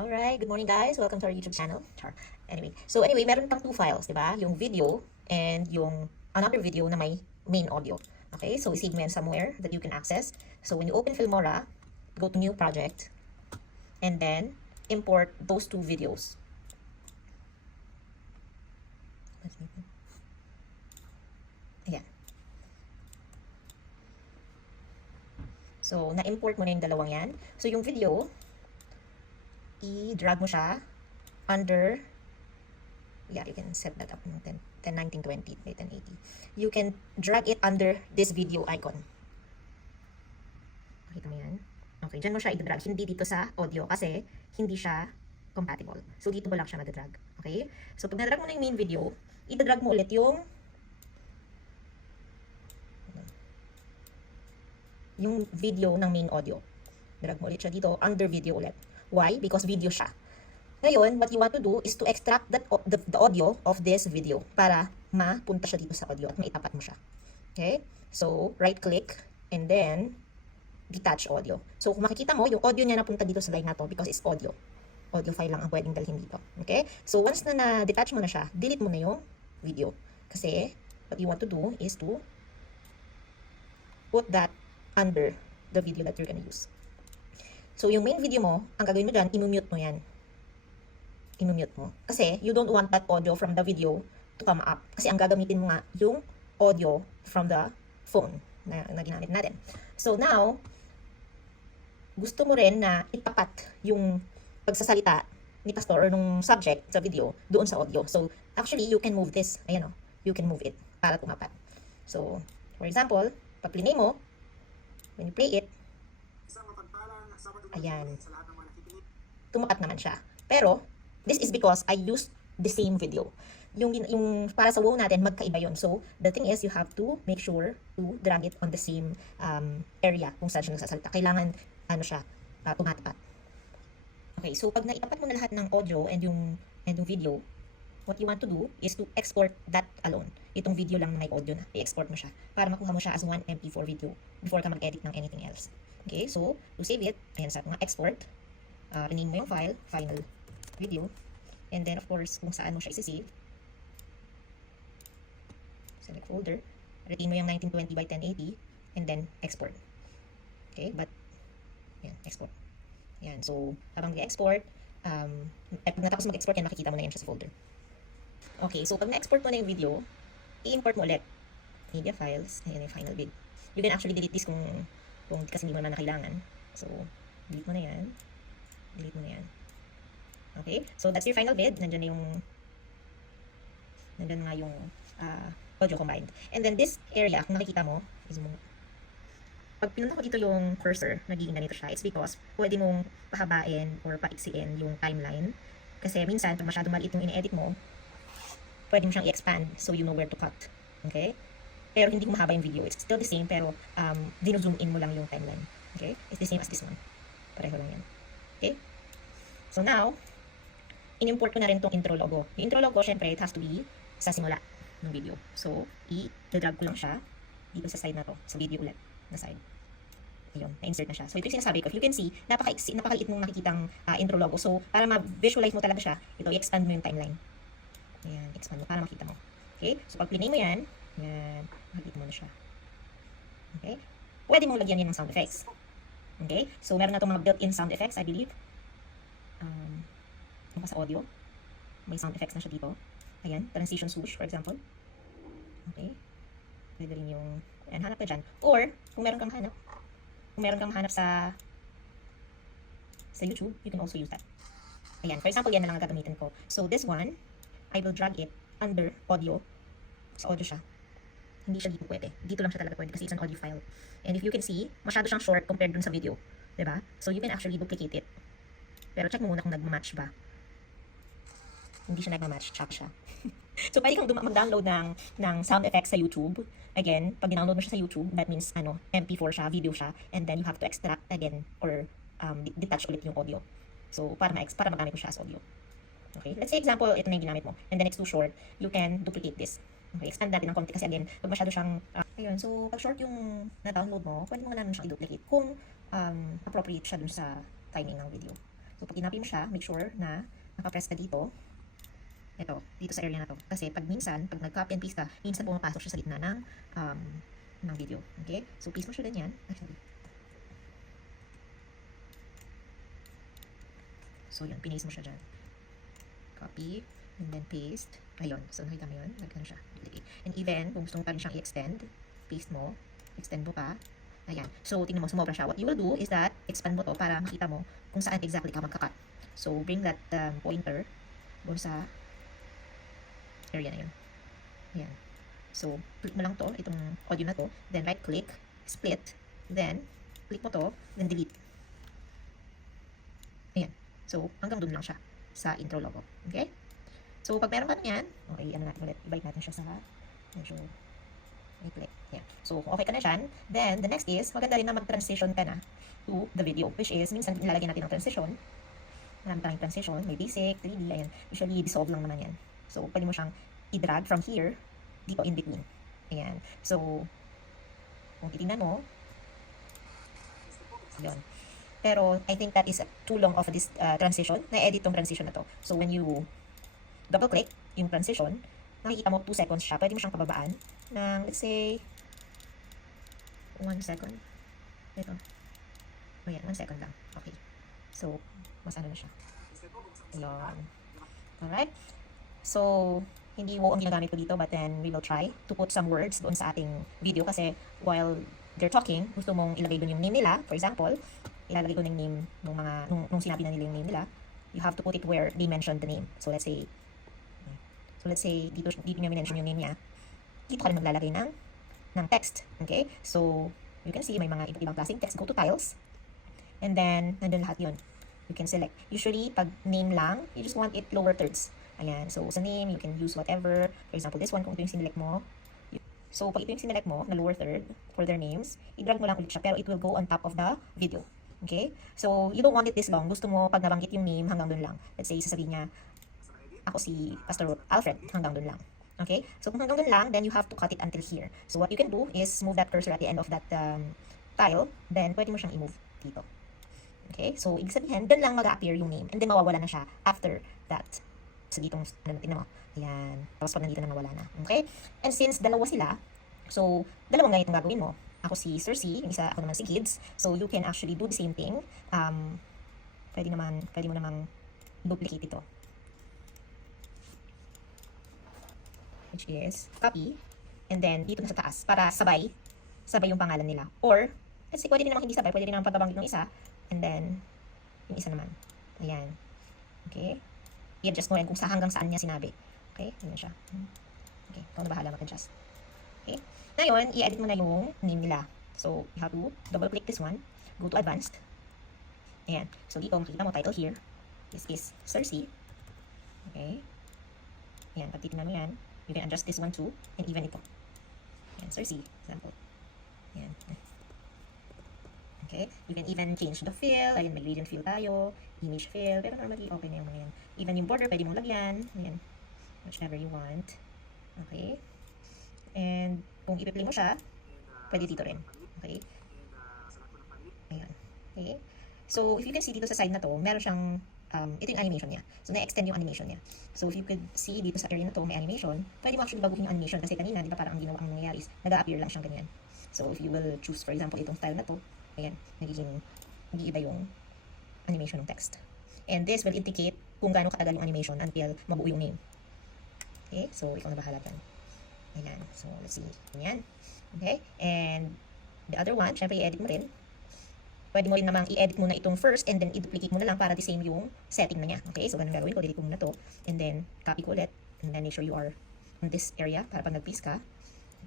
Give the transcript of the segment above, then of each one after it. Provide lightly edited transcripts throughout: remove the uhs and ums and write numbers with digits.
Alright, good morning guys. Welcome to our YouTube channel. Char. Anyway, meron pang two files, di ba? Yung video and yung another video na may main audio. Okay, so isave mo yan somewhere that you can access. So when you open Filmora, go to new project and then import those two videos. Ayan. So, na-import mo na yung dalawang yan. So, yung video, i-drag mo siya under, yeah, you can set that up ng 1920 by 1080. You can drag it under this video icon. Makita mo yan? Okay, dyan mo siya i-drag. Hindi dito sa audio kasi hindi siya compatible. So, dito mo lang siya madadrag. Okay? So, pag nadrag mo na yung main video, i-drag mo ulit yung video ng main audio. Drag mo ulit siya dito, under video ulit. Why? Because video siya. Ngayon, what you want to do is to extract the audio of this video para mapunta siya dito sa audio at maitapat mo siya. Okay? So, right-click and then detach audio. So, kung makikita mo, yung audio niya napunta dito sa line na to because it's audio. Audio file lang ang pwedeng dalhin dito. Okay? So, once na na-detach mo na siya, delete mo na yung video. Kasi, what you want to do is to put that under the video that you're gonna use. So, yung main video mo, ang gagawin mo dyan, i-mute mo yan. I-mute mo. Kasi, you don't want that audio from the video to come up. Kasi, ang gagamitin mo nga, yung audio from the phone na ginamit natin. So, now, gusto mo rin na itapat yung pagsasalita ni pastor or nung subject sa video doon sa audio. So, actually, you can move this. Ayan o. You can move it para tumapat. So, for example, pag play mo, when you play it, ayan, tumapat naman siya. Pero, this is because I used the same video. Yung para sa wow natin, magkaiba yun. So, the thing is, you have to make sure to drag it on the same area kung saan siya nagsasalita. Kailangan, tumatapat. Okay, so pag naitapat mo na lahat ng audio and yung video, what you want to do is to export that alone. Itong video lang na may audio na, i-export mo siya para makuha mo siya as one MP4 video before ka mag-edit ng anything else. Okay, so to save it, ayan sa export, rename mo yung file, final video, and then of course, kung saan mo siya isi-save, select folder, retain mo yung 1920 by 1080, and then export. Okay, but, yan, export. Yan, so, habang mag-export, pag natapos mag-export yan, makikita mo na yan siya sa folder. Okay, so pag na-export mo na yung video, i-import mo ulit. Media files, ayan yung final vid. You can actually delete this kung kasi hindi mo naman na kailangan. So, delete mo na yan. Delete mo na yan. Okay, so that's your final vid. Nandyan nga yung audio combined. And then this area, kung nakikita mo, pag pinunta ko dito yung cursor, nagiging ganito siya. It's because pwede mong pahabain or paiksiin yung timeline. Kasi minsan, pag masyado maliit yung in-edit mo, pwede mo siyang i-expand so you know where to cut. Okay? Pero hindi ko mahaba yung video. It's still the same, pero dino-zoom in mo lang yung timeline. Okay? It's the same as this one. Pareho lang yan. Okay? So now, in-import ko na rin tong intro logo. Yung intro logo, syempre, it has to be sa simula ng video. So, i-drag ko lang siya dito sa side na to, sa video ulit, na side. Ayun, na-insert na siya. So, ito yung sinasabi ko. If you can see, napakaliit mong nakikitang intro logo. So, para ma-visualize mo talaga siya, ito, i-expand mo yung timeline. Ayan, expand mo para makita mo. Okay? So, pag play mo yan, makikita mo na siya. Okay? Pwede mong lagyan yan ng sound effects. Okay? So, meron na itong mga built-in sound effects, I believe. Sa audio. May sound effects na siya dito. Ayan, transition swoosh, for example. Okay? Pwede rin yung, ayan, hanap ka dyan. Or, kung meron kang hanap sa YouTube, you can also use that. Ayan, for example, yan na lang ang gagamitin ko. So, this one, I will drag it under audio. Sa audio siya. Hindi siya dito pwede. Dito lang siya talaga pwede kasi it's an audio file. And if you can see, masyado siyang short compared dun sa video. Diba? So, you can actually duplicate it. Pero check mo muna kung nagmamatch ba. Hindi siya nagmamatch, chop siya. So, pwede kang mag-download ng sound effects sa YouTube. Again, pag download mo siya sa YouTube, that means, MP4 siya, video siya, and then you have to extract again, or detach ulit yung audio. So, para magamit mo siya as audio. Okay? Let's say, example, ito na yung ginamit mo, and then it's too short, you can duplicate this. Okay, expand natin ng konti kasi again, pag masyado siyang, ayun, so, pag short yung na-download mo, pwede mo naman siyang i-duplicate kung appropriate siya dun sa timing ng video. So, pag tinapin mo siya, make sure na nakapress ka dito. Ito, dito sa area na to. Kasi pag minsan, pag nag-copy and paste ka, minsan pumapasok siya sa gitna ng video. Okay? So, paste mo siya ganyan. Actually. So, yun, pinaste mo siya dyan. Copy, and then paste. Ayun. So, nakita mo yun? Nagkano siya. And even, kung gusto mo pa rin siyang i-extend, paste mo, extend mo pa. Ayan. So, tingnan mo, sumobra siya. What you will do is that, expand mo to para makita mo kung saan exactly ka magka-cut. So, bring that pointer doon sa area na yun. Ayan. So, click mo lang to, itong audio na to, then right-click, split, then, click mo to, then delete. Ayan. So, hanggang doon lang siya sa intro logo. Okay? So, pag meron ka na yan, okay, ano natin ulit, ibalik natin siya sa medyo i-click. Yeah. So, kung okay ka na dyan, then the next is, maganda rin na mag-transition ka na to the video, which is, minsan nilalagay natin ang transition. Marami tayong transition, may basic, 3D, ayan. Usually, dissolve lang naman yan. So, pwede mo siyang i-drag from here, dito in between. Ayan. So, kung titingnan mo, yun. Pero, I think that is too long of this transition. Na-edit tong transition na to. So, when you double-click yung transition, nakikita mo 2 seconds siya. Pwede mo siyang pababaan ng, let's say, 1 second. Ito. O yan, 1 second lang. Okay. So, mas ano na siya. Ayan. Alright. So, hindi wow ang ginagamit ko dito, but then we will try to put some words doon sa ating video kasi while they're talking, gusto mong ilagay doon yung name nila. For example, ilalagay ko ng name nung sinabi na nila yung name nila. You have to put it where they mentioned the name. So, let's say, dito niya mention yung name niya. Dito ka rin maglalagay ng text. Okay? So, you can see may mga iba't ibang klaseng text. Go to tiles. And then, nandun lahat yun. You can select. Usually, pag name lang, you just want it lower thirds. Ayan. So, sa name, you can use whatever. For example, this one, kung ito yung sinelect mo. So, pag ito yung sinelect mo, na lower third, for their names, i-drag mo lang ulit siya. Pero it will go on top of the video. Okay? So, you don't want it this long. Gusto mo, pag nabanggit yung name, hanggang dun lang. Let's say, sasabihin niya, ako si Pastor Alfred, hanggang dun lang. Okay? So, kung hanggang dun lang, then you have to cut it until here. So, what you can do is move that cursor at the end of that tile, then pwede mo siyang i-move dito. Okay? So, ibig sabihin, dun lang mag-appear yung name, and then mawawala na siya after that. So, ditong, tingnan mo. Ayan. Tapos pag nandito na mawala na. Okay? And since dalawa sila, so, dalawang ganitong gagawin mo. Ako si Sir C, yung isa ako naman si Kids. So, you can actually do the same thing. Pwede mo namang duplicate ito. Which is copy, and then dito na sa taas para sabay yung pangalan nila. Or, kasi pwede din naman hindi sabay, pwede din naman pagbabanggit ng isa, and then yung isa naman. Ayan. Okay? I-adjust mo rin kung hanggang saan niya sinabi. Okay? Ayan siya. Okay. Ikaw na bahala mag-adjust. Okay? Ngayon, i-edit mo na yung name nila. So, you have to double-click this one. Go to advanced. Ayan. So, dito, makikita mo title here. This is Sir C. Okay? Ayan. Pag titignan mo yan, you can adjust this one too, and even ito. Ayan, Sir C, example. Ayan. Okay, you can even change the fill. Ayan, may gradient fill tayo, image fill, pero normally okay na yung mga yan. Even yung border, pwede mong lagyan. Ayan, whichever you want. Okay. And kung ipi-play mo siya, pwede dito rin. Okay. Ayan. Okay. So, if you can see dito sa side na to, meron siyang ito yung animation niya. So, na-extend yung animation niya. So, if you could see dito sa area na to, may animation, pwede mo actually baguhin yung animation kasi kanina, di ba parang ang ginawa ang nangyayari is, nag-a-appear lang siyang ganyan. So, if you will choose, for example, itong style na to, ayan, nag-iiba yung animation ng text. And this will indicate kung gaano katagal yung animation until mabuo yung name. Okay? So, ikaw na bahala dyan. Ayan. So, let's see. Ayan. Okay? And the other one, syempre, i-edit mo rin. Pwede mo rin namang i-edit muna itong first and then i-duplicate mo na lang para the same yung setting na niya. Okay? So, ganun gagawin ko. Delete ko muna to. And then, copy ko ulit. And then, make sure you are on this area para pag nag-paste ka,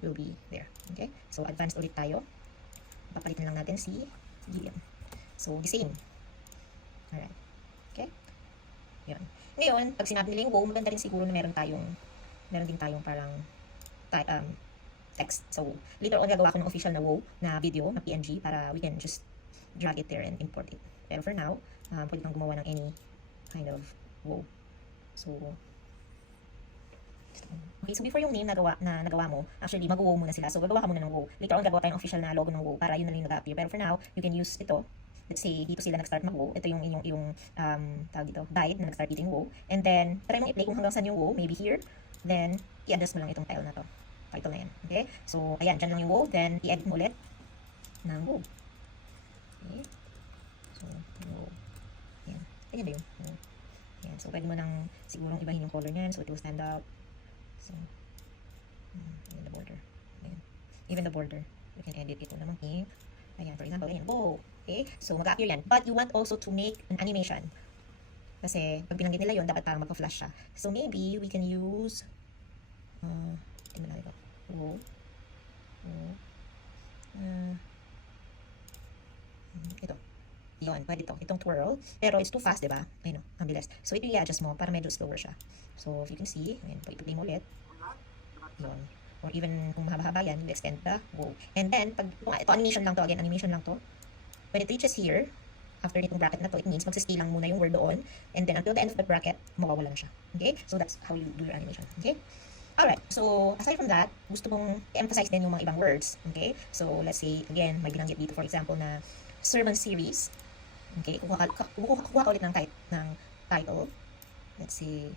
it will be there. Okay? So, advanced ulit tayo. Papalitan lang natin si Gilliam. So, the same. Alright. Okay? Yun. Ngayon, pag sinabi nila yung wow, maganda rin siguro na meron din tayong parang text. So, later on, gagawa ko ng official na wow na video, na PNG, para we can just drag it there and import it. Pero for now, pwede kang gumawa ng any kind of wow. So, okay, so before yung name nagawa mo, actually, mag-wow muna sila. So, gagawa ka muna ng wow. Later on, gagawa tayong official na logo ng wow para yun na lang yung nag-appear. Pero for now, you can use ito let's say, dito sila nag-start mag-wow. Ito yung tawag dito, guide na nag-start eating wow. And then, try mong i-play kung hanggang saan yung wow, maybe here. Then, i-adjust mo lang itong tile na to. Title na yan. Okay? So, ayan, dyan lang yung wow. Then, i-edit mo ulit ng wow. Okay? So, yung wow. Ayan. Ganyan ba yun? Ayan. So, pwede mo nang sigurong ibahin yung color niyan. So, it will stand out. So, even the border. Ayan. Even the border. You can edit ito naman pink. Ayan, for example, ayan, wow. Okay? So, mag-appear yan. But you want also to make an animation. Kasi, pag binanggit nila yun, dapat parang magpa-flash siya. So, maybe we can use, ito mo lang ito. Wow. Wow. Ito. Yun, pwede ito. Itong twirl. Pero it's too fast, diba? Ayun, ang bilis. So, ito i-adjust mo para medyo slower siya. So, if you can see, ayan, pag-i-play mo ulit. Yun. Or even kung mahaba-haba yan, you extend the wow. And then, pag, ito animation lang to, again, animation lang to. When it reaches here, after nitong bracket na to, it means magsistay lang muna yung word doon. And then, until the end of the bracket, mawawala na siya. Okay? So, that's how you do your animation. Okay? Alright, so aside from that, gusto mong i-emphasize din yung mga ibang words. Okay? So, let's say, again, may binanggit dito, for example, na sermon series. Okay? Kukuha ka ulit ng title. Let's see,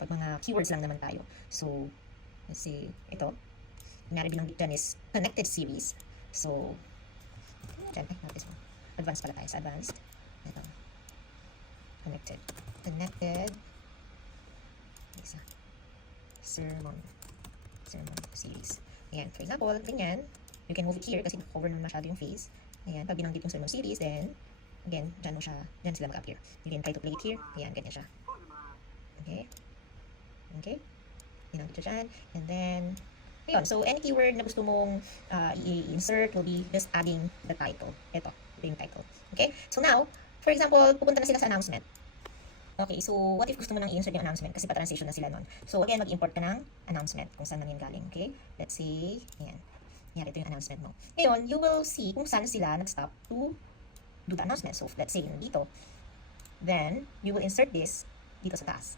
pag mga keywords lang naman tayo. So, let's see, ito. Kunyari binanggit dyan is connected series. So, dyan, not this one. Advanced pala tayo sa advanced. Ito. Connected. Connected. Isa. Sermon series. Ayan, for example, ganyan. You can move it here kasi cover naman masyado yung face. Ayan, pag binanggit yung sermon series, then, again, dyan sila mag-appear. You can try to play it here. Ayan, ganyan siya. Okay? Okay? Binanggit siya dyan. And then, ayun, so any keyword na gusto mong i-insert will be just adding the title. Ito yung title. Okay? So now, for example, pupunta na sila sa announcement. Okay, so what if gusto mo nang i-insert yung announcement kasi pa-transition na sila nun. So again, mag-import ka ng announcement kung saan man yun galing. Okay? Let's say, ayan. Yan, ito yung announcement mo. Ngayon, you will see kung saan sila nag-stop to do the announcement. So let's say, dito. Then, you will insert this dito sa taas.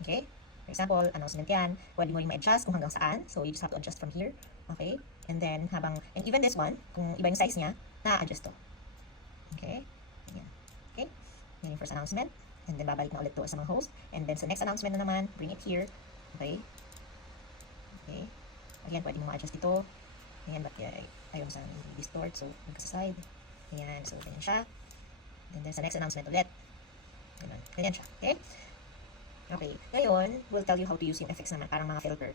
Okay? For example, announcement yan. Pwede mo rin ma-adjust kung hanggang saan. So, you just have to adjust from here. Okay? And then, and even this one, kung iba yung size niya, na-adjust to. Okay? Ayan. Okay? Yan yung first announcement. And then, babalik na ulit to sa mga host. And then, sa next announcement na naman, bring it here. Okay? Okay? Again, pwede mo ma-adjust ito. Ayan, ba't ayaw sa distort. So, magka sa side. Ayan. So, ganyan siya. And then, sa next announcement ulit. Ganyan. Ganyan siya. Okay? Okay. Ngayon, we'll tell you how to use yung effects naman. Parang mga filter.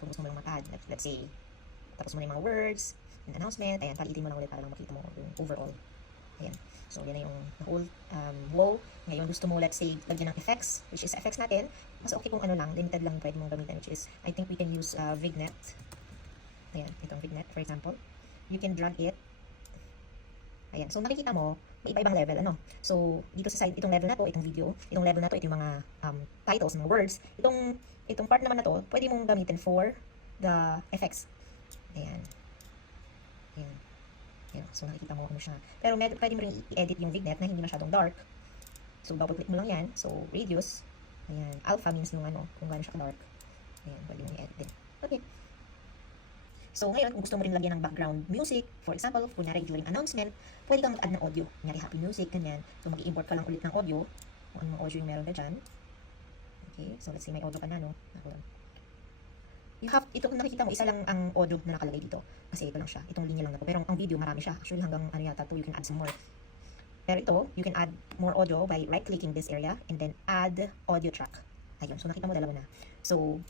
Kung gusto mo lang mag-add. Let's say, tapos mo na yung mga words, yung announcement. Ayan, palitin mo lang ulit para lang makita mo yung overall. Ayan. So, yan na yung whole wow. Ngayon, gusto mo, let's say, lagyan ng effects, which is effects natin. Mas okay kung ano lang, limited lang pwede mong gamitan, which is, I think we can use vignette. Ayan, itong vignette, for example. You can drag it. Ayan, so makikita mo, may iba-ibang level, ano. So, dito sa side, itong level na to, itong video, itong level na to, ito yung mga titles, mga words. Itong part naman na to, pwede mong gamitin for the effects. Ayan. Ayan. Ayan. So, nakikita mo ano siya. Pero pwede mo rin i-edit yung vignette na hindi masyadong dark. So, double click mo lang yan. So, radius. Ayan. Alpha means nung ano, kung gaano siya dark. Ayan, pwede mo i-edit din. Okay. So, ngayon, kung gusto mo rin lagyan ng background music, for example, kunyari during announcement, pwede kang mag-add ng audio. Kunyari happy music, ganyan. So, mag-i-import ka lang ulit ng audio. Kung anong audio yung meron ka dyan. Okay. So, let's say may audio ka na, no? Ito kung nakikita mo, isa lang ang audio na nakalagay dito. Kasi ito lang siya. Itong linya lang na to. Pero ang video, marami siya. Actually, hanggang ano yata to, you can add some more. Pero ito, you can add more audio by right-clicking this area and then add audio track. Ayun. So, nakita mo dalawa na. So,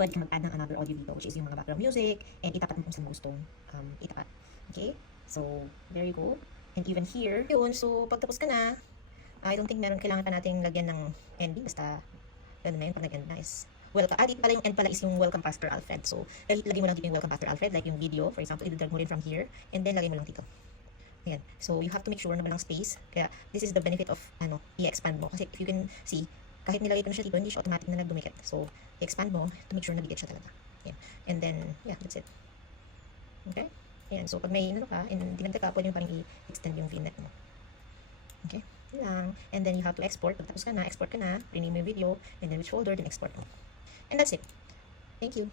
pwede kang mag-add ng another audio dito, which is yung mga background music, and itapat mo kung saan mo gustong itapat. Okay? So, there you go. And even here, yun. So, pagtapos ka na, I don't think kailangan pa nating lagyan ng ending. Basta, ganun na yun. Pag nag-end na is welcome. Dito pala yung end pala is yung welcome Pastor Alfred. So, lagay mo lang dito yung welcome Pastor Alfred, like yung video, for example, i-drag mo rin from here, and then lagay mo lang dito. Ayan. So, you have to make sure na walang space. Kaya, this is the benefit of, i-expand mo. Kasi, if you can see, kahit nilagay ko na siya dito, hindi siya automatic na nagdumikit. So, i-expand mo to make sure na dikit siya talaga. Ayan. And then, yeah, that's it. Okay? Ayan. So, pag may, dinagdag ka, pwede mo parang i-extend yung vignette mo. Okay? Yun lang. And then, you have to export. Pag tapos ka na, export ka na, rename mo yung video, and then which folder, then export mo. And that's it. Thank you.